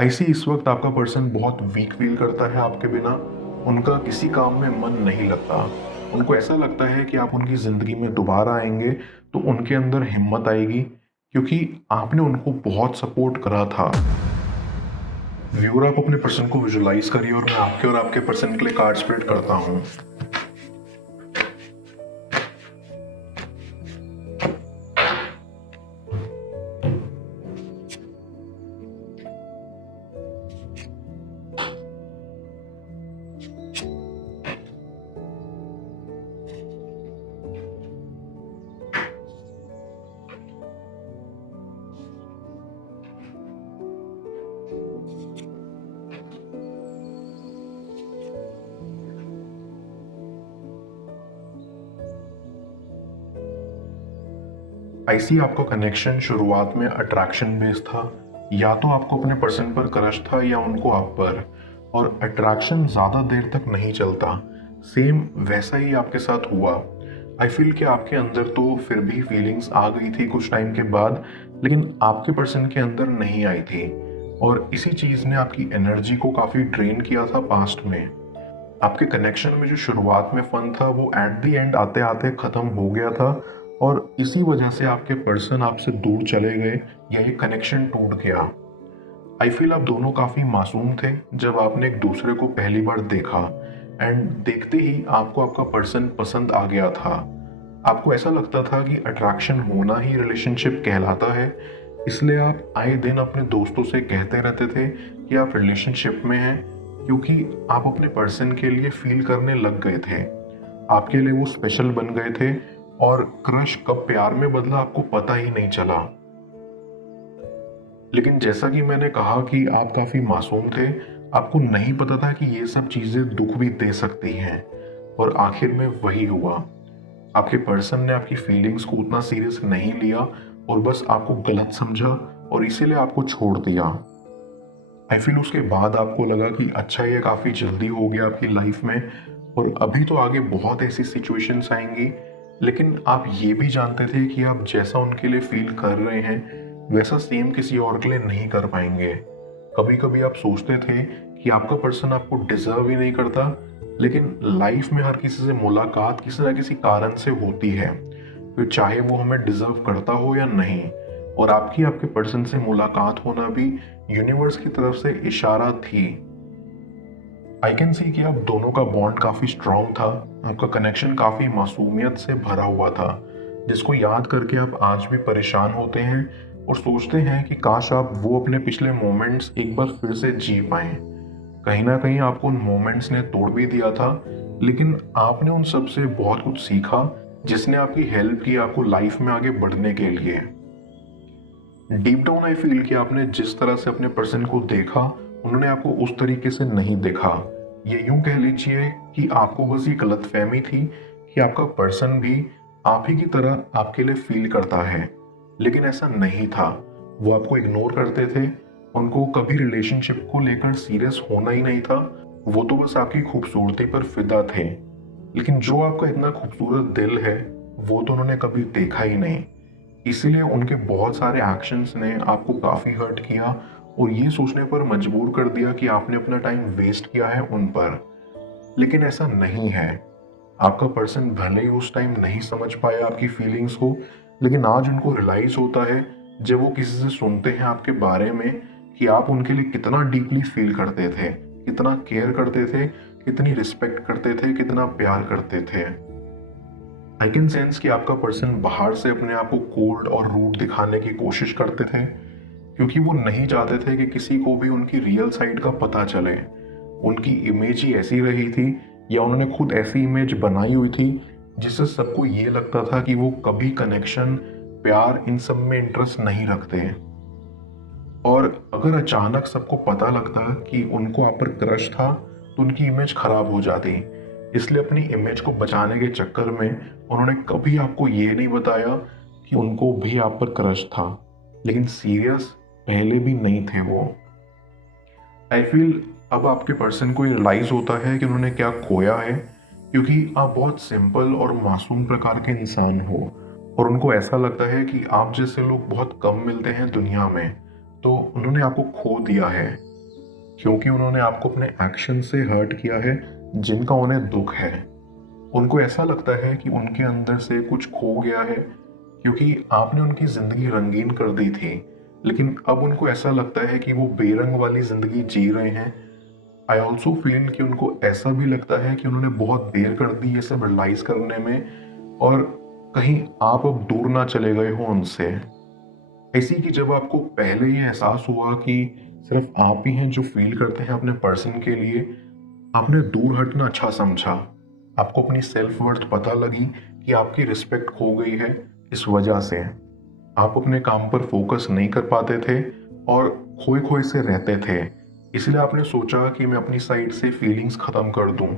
ऐसे इस वक्त आपका पर्सन बहुत वीक फील करता है आपके बिना। उनका किसी काम में मन नहीं लगता। उनको ऐसा लगता है कि आप उनकी ज़िंदगी में दोबारा आएंगे तो उनके अंदर हिम्मत आएगी, क्योंकि आपने उनको बहुत सपोर्ट करा था। व्यूअर, आप अपने पर्सन को विजुलाइज करिए और मैं आपके और आपके पर्सन के लिए कार्ड स्प्रेड करता हूँ। ऐसी आपका कनेक्शन शुरुआत में अट्रैक्शन बेस्ड था। या तो आपको अपने पर्सन पर क्रश था या उनको आप पर। और अट्रैक्शन ज़्यादा देर तक नहीं चलता। सेम वैसा ही आपके साथ हुआ। आई फील कि आपके अंदर तो फिर भी फीलिंग्स आ गई थी कुछ टाइम के बाद, लेकिन आपके पर्सन के अंदर नहीं आई थी। और इसी चीज़ ने आपकी एनर्जी को काफ़ी ड्रेन किया था पास्ट में। आपके कनेक्शन में जो शुरुआत में फन था वो एट द एंड आते आते ख़त्म हो गया था। और इसी वजह से आपके पर्सन आपसे दूर चले गए या ये कनेक्शन टूट गया। आई फील आप दोनों काफ़ी मासूम थे जब आपने एक दूसरे को पहली बार देखा, एंड देखते ही आपको आपका पर्सन पसंद आ गया था। आपको ऐसा लगता था कि अट्रैक्शन होना ही रिलेशनशिप कहलाता है। इसलिए आप आए दिन अपने दोस्तों से कहते रहते थे कि आप रिलेशनशिप में हैं, क्योंकि आप अपने पर्सन के लिए फील करने लग गए थे। आपके लिए वो स्पेशल बन गए थे और क्रश कब प्यार में बदला आपको पता ही नहीं चला। लेकिन जैसा कि मैंने कहा कि आप काफ़ी मासूम थे, आपको नहीं पता था कि ये सब चीज़ें दुख भी दे सकती हैं। और आखिर में वही हुआ। आपके पर्सन ने आपकी फीलिंग्स को उतना सीरियस नहीं लिया और बस आपको गलत समझा और इसीलिए आपको छोड़ दिया। आई फील उसके बाद आपको लगा कि अच्छा, ये काफ़ी जल्दी हो गया आपकी लाइफ में और अभी तो आगे बहुत ऐसी सिचुएशंस आएंगी। लेकिन आप ये भी जानते थे कि आप जैसा उनके लिए फील कर रहे हैं वैसा सेम किसी और के लिए नहीं कर पाएंगे। कभी कभी आप सोचते थे कि आपका पर्सन आपको डिजर्व ही नहीं करता, लेकिन लाइफ में हर किसी से मुलाकात किसी न किसी कारण से होती है, फिर चाहे वो हमें डिजर्व करता हो या नहीं। और आपकी आपके पर्सन से मुलाकात होना भी यूनिवर्स की तरफ से इशारा थी। आई कैन सी कि आप दोनों का बॉन्ड काफी स्ट्रांग था। आपका कनेक्शन काफी मासूमियत से भरा हुआ था, जिसको याद करके आप आज भी परेशान होते हैं और सोचते हैं कि काश आप वो अपने पिछले मोमेंट्स एक बार फिर से जी पाएं। कहीं ना कहीं आपको उन मोमेंट्स ने तोड़ भी दिया था, लेकिन आपने उन सब से बहुत कुछ सीखा, जिसने आपकी हेल्प की आपको लाइफ में आगे बढ़ने के लिए। डीप डाउन आई फील कि आपने जिस तरह से अपने पर्सन को देखा, उन्होंने आपको उस तरीके से नहीं देखा। ये यूं कह लीजिए कि आपको बस ये गलतफहमी थी कि आपका पर्सन भी आप ही की तरह आपके लिए फील करता है, लेकिन ऐसा नहीं था। वो आपको इग्नोर करते थे। उनको कभी रिलेशनशिप को लेकर सीरियस होना ही नहीं था। वो तो बस आपकी खूबसूरती पर फिदा थे। लेकिन जो आपका इतना खूबसूरत दिल है वो तो उन्होंने कभी देखा ही नहीं। इसीलिए उनके बहुत सारे एक्शंस ने आपको काफ़ी हर्ट किया और ये सोचने पर मजबूर कर दिया कि आपने अपना टाइम वेस्ट किया है उन पर। लेकिन ऐसा नहीं है। आपका पर्सन भले ही उस टाइम नहीं समझ पाया आपकी फीलिंग्स को, लेकिन आज उनको रियलाइज होता है जब वो किसी से सुनते हैं आपके बारे में कि आप उनके लिए कितना डीपली फील करते थे, कितना केयर करते थे, कितनी रिस्पेक्ट करते थे, कितना प्यार करते थे। आई कैन सेंस कि आपका पर्सन बाहर से अपने आप को कोल्ड और रूड दिखाने की कोशिश करते थे, क्योंकि वो नहीं चाहते थे कि किसी को भी उनकी रियल साइड का पता चले। उनकी इमेज ही ऐसी रही थी, या उन्होंने खुद ऐसी इमेज बनाई हुई थी जिससे सबको ये लगता था कि वो कभी कनेक्शन, प्यार, इन सब में इंटरेस्ट नहीं रखते। और अगर अचानक सबको पता लगता कि उनको आप पर क्रश था तो उनकी इमेज खराब हो जाती। इसलिए अपनी इमेज को बचाने के चक्कर में उन्होंने कभी आपको ये नहीं बताया कि उनको भी आप पर क्रश था, लेकिन सीरियस पहले भी नहीं थे वो। आई फील अब आपके पर्सन को रियलाइज होता है कि उन्होंने क्या खोया है, क्योंकि आप बहुत सिंपल और मासूम प्रकार के इंसान हो और उनको ऐसा लगता है कि आप जैसे लोग बहुत कम मिलते हैं दुनिया में, तो उन्होंने आपको खो दिया है। क्योंकि उन्होंने आपको अपने एक्शन से हर्ट किया है, जिनका उन्हें दुख है। उनको ऐसा लगता है कि उनके अंदर से कुछ खो गया है, क्योंकि आपने उनकी ज़िंदगी रंगीन कर दी थी, लेकिन अब उनको ऐसा लगता है कि वो बेरंग वाली ज़िंदगी जी रहे हैं। आई ऑल्सो फील कि उनको ऐसा भी लगता है कि उन्होंने बहुत देर कर दी ये सब रियलाइज़ करने में, और कहीं आप अब दूर ना चले गए हो उनसे। ऐसी कि जब आपको पहले ये एहसास हुआ कि सिर्फ आप ही हैं जो फील करते हैं अपने पर्सन के लिए, आपने दूर हटना अच्छा समझा। आपको अपनी सेल्फ वर्थ पता लगी कि आपकी रिस्पेक्ट खो गई है इस वजह से। आप अपने काम पर फोकस नहीं कर पाते थे और खोए खोए से रहते थे, इसलिए आपने सोचा कि मैं अपनी साइड से फीलिंग्स ख़त्म कर दूं।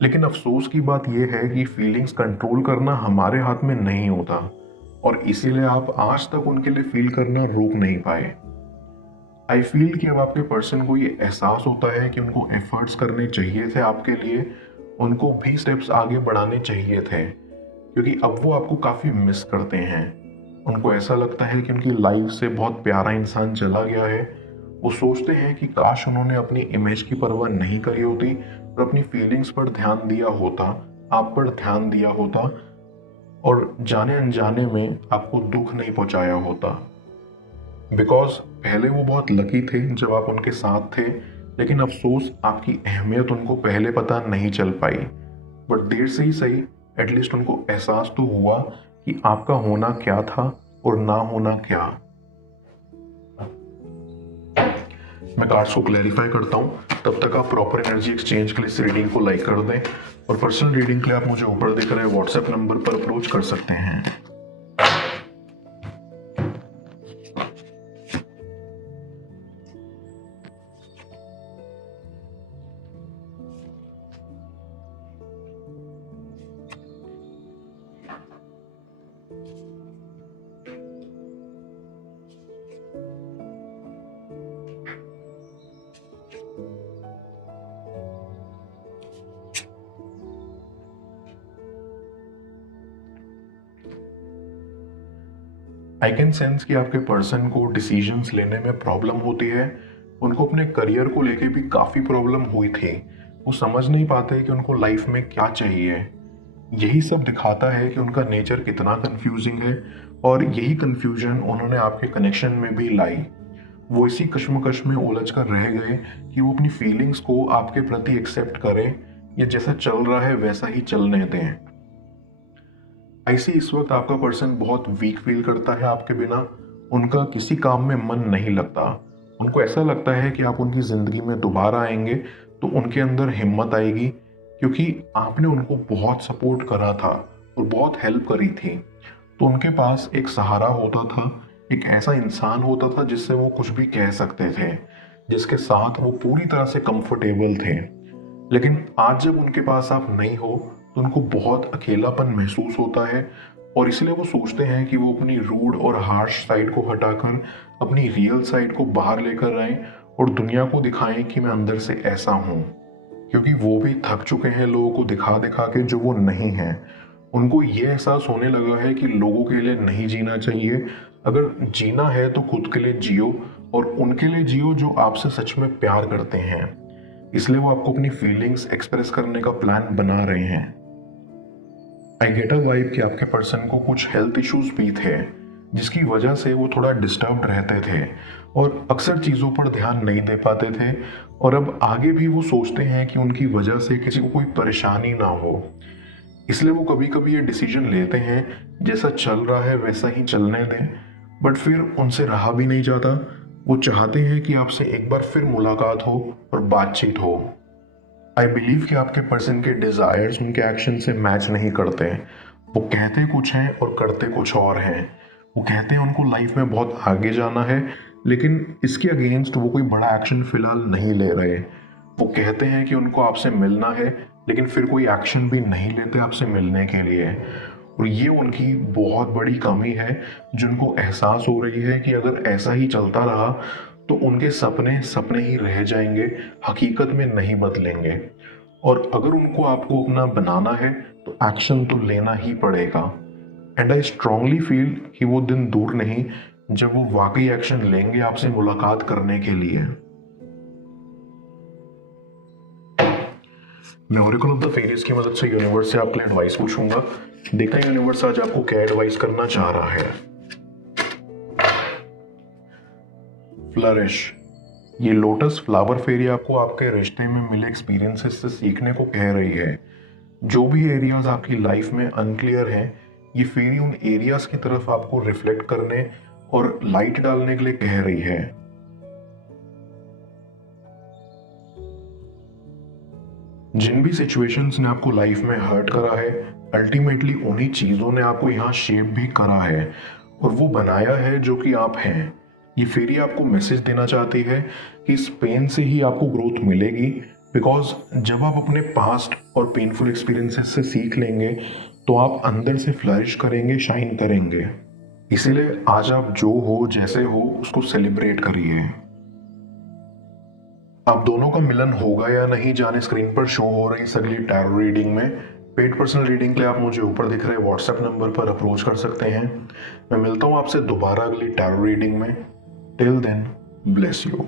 लेकिन अफसोस की बात यह है कि फीलिंग्स कंट्रोल करना हमारे हाथ में नहीं होता, और इसीलिए आप आज तक उनके लिए फील करना रोक नहीं पाए। आई फील कि अब आपके पर्सन को ये एहसास होता है कि उनको एफर्ट्स करने चाहिए थे आपके लिए, उनको भी स्टेप्स आगे बढ़ाने चाहिए थे, क्योंकि अब वो आपको काफ़ी मिस करते हैं। उनको ऐसा लगता है कि उनकी लाइफ से बहुत प्यारा इंसान चला गया है। वो सोचते हैं कि काश उन्होंने अपनी इमेज की परवाह नहीं करी होती और अपनी फीलिंग्स पर ध्यान दिया होता, आप पर ध्यान दिया होता, और जाने अनजाने में आपको दुख नहीं पहुंचाया होता। बिकॉज पहले वो बहुत लकी थे जब आप उनके साथ थे, लेकिन अफसोस आपकी अहमियत उनको पहले पता नहीं चल पाई। बट देर से ही सही, एटलीस्ट उनको एहसास तो हुआ कि आपका होना क्या था और ना होना क्या। मैं कार्ड्स को क्लैरिफाई करता हूँ, तब तक आप प्रॉपर एनर्जी एक्सचेंज के लिए इस रीडिंग को लाइक कर दें, और पर्सनल रीडिंग के लिए आप मुझे ऊपर दिख रहे व्हाट्सएप नंबर पर अप्रोच कर सकते हैं। आई कैन सेंस कि आपके पर्सन को डिसीजंस लेने में प्रॉब्लम होती है। उनको अपने करियर को लेके भी काफ़ी प्रॉब्लम हुई थी। वो समझ नहीं पाते कि उनको लाइफ में क्या चाहिए। यही सब दिखाता है कि उनका नेचर कितना कंफ्यूजिंग है, और यही कंफ्यूजन उन्होंने आपके कनेक्शन में भी लाई। वो इसी कश्मकश में उलझ कर रह गए कि वो अपनी फीलिंग्स को आपके प्रति एक्सेप्ट करें, या जैसा चल रहा है वैसा ही चलने दें। ऐसे इस वक्त आपका पर्सन बहुत वीक फील करता है आपके बिना। उनका किसी काम में मन नहीं लगता। उनको ऐसा लगता है कि आप उनकी ज़िंदगी में दोबारा आएंगे तो उनके अंदर हिम्मत आएगी, क्योंकि आपने उनको बहुत सपोर्ट करा था और बहुत हेल्प करी थी। तो उनके पास एक सहारा होता था, एक ऐसा इंसान होता था जिससे वो कुछ भी कह सकते थे, जिसके साथ वो पूरी तरह से कंफर्टेबल थे। लेकिन आज जब उनके पास आप नहीं हो तो उनको बहुत अकेलापन महसूस होता है, और इसलिए वो सोचते हैं कि वो अपनी रूड और हार्श साइड को हटाकर अपनी रियल साइड को बाहर लेकर आए और दुनिया को दिखाएं कि मैं अंदर से ऐसा हूँ, क्योंकि वो भी थक चुके हैं लोगों को दिखा दिखा के जो वो नहीं हैं। उनको ये एहसास होने लगा है कि लोगों के लिए नहीं जीना चाहिए। अगर जीना है तो खुद के लिए जियो, और उनके लिए जियो जो आपसे सच में प्यार करते हैं। इसलिए वो आपको अपनी फीलिंग्स एक्सप्रेस करने का प्लान बना रहे हैं। आई गेट अ वाइब कि आपके पर्सन को कुछ हेल्थ इश्यूज भी थे, जिसकी वजह से वो थोड़ा डिस्टर्ब रहते थे और अक्सर चीज़ों पर ध्यान नहीं दे पाते थे, और अब आगे भी वो सोचते हैं कि उनकी वजह से किसी को कोई परेशानी ना हो। इसलिए वो कभी कभी ये डिसीजन लेते हैं जैसा चल रहा है वैसा ही चलने दें, बट फिर उनसे रहा भी नहीं जाता। वो चाहते हैं कि आपसे एक बार फिर मुलाकात हो और बातचीत हो। आई बिलीव कि आपके पर्सन के डिज़ायर्स उनके एक्शन से मैच नहीं करते हैं। वो कहते कुछ हैं और करते कुछ और हैं। वो कहते हैं उनको लाइफ में बहुत आगे जाना है, लेकिन इसके अगेंस्ट वो कोई बड़ा एक्शन फिलहाल नहीं ले रहे। वो कहते हैं कि उनको आपसे मिलना है, लेकिन फिर कोई एक्शन भी नहीं लेते आपसे मिलने के लिए। और ये उनकी बहुत बड़ी कमी है, जिनको एहसास हो रही है कि अगर ऐसा ही चलता रहा तो उनके सपने सपने ही रह जाएंगे, हकीकत में नहीं बदलेंगे। और अगर उनको आपको अपना बनाना है तो एक्शन तो लेना ही पड़ेगा। एंड आई स्ट्रांगली फील कि वो दिन दूर नहीं जब वो वाकई एक्शन लेंगे आपसे मुलाकात करने के लिए। मैं ओरेकल ऑफ द फेरीज की मदद से यूनिवर्स से आपके लिए एडवाइस पूछूंगा। देखते हैं यूनिवर्स आज आपको क्या एडवाइस करना चाह रहा है। फ्लरिश, ये लोटस फ्लावर फेरी आपको आपके रिश्ते में मिले एक्सपीरियंसेस से सीखने को कह रही है। जो भी एरियाज आपकी लाइफ में अनक्लियर हैं, ये फेरी उन एरियाज की तरफ आपको रिफ्लेक्ट करने और लाइट डालने के लिए कह रही है। जिन भी सिचुएशंस ने आपको लाइफ में हर्ट करा है, अल्टीमेटली उन्हीं चीजों ने आपको यहाँ शेप भी करा है और वो बनाया है जो कि आप हैं। ये फेरी आपको मैसेज देना चाहती है कि इस पेन से ही आपको ग्रोथ मिलेगी, बिकॉज जब आप अपने पास्ट और पेनफुल एक्सपीरियंसेस से सीख लेंगे तो आप अंदर से फ्लरिश करेंगे, शाइन करेंगे। इसीलिए आज आप जो हो, जैसे हो, उसको सेलिब्रेट करिए। आप दोनों का मिलन होगा या नहीं जाने स्क्रीन पर शो हो रही इस अगली टैरो रीडिंग में। पेड पर्सनल रीडिंग के लिए आप मुझे ऊपर दिख रहे व्हाट्सएप नंबर पर अप्रोच कर सकते हैं। मैं मिलता हूँ आपसे दोबारा अगली टैरो रीडिंग में। Till then, bless you.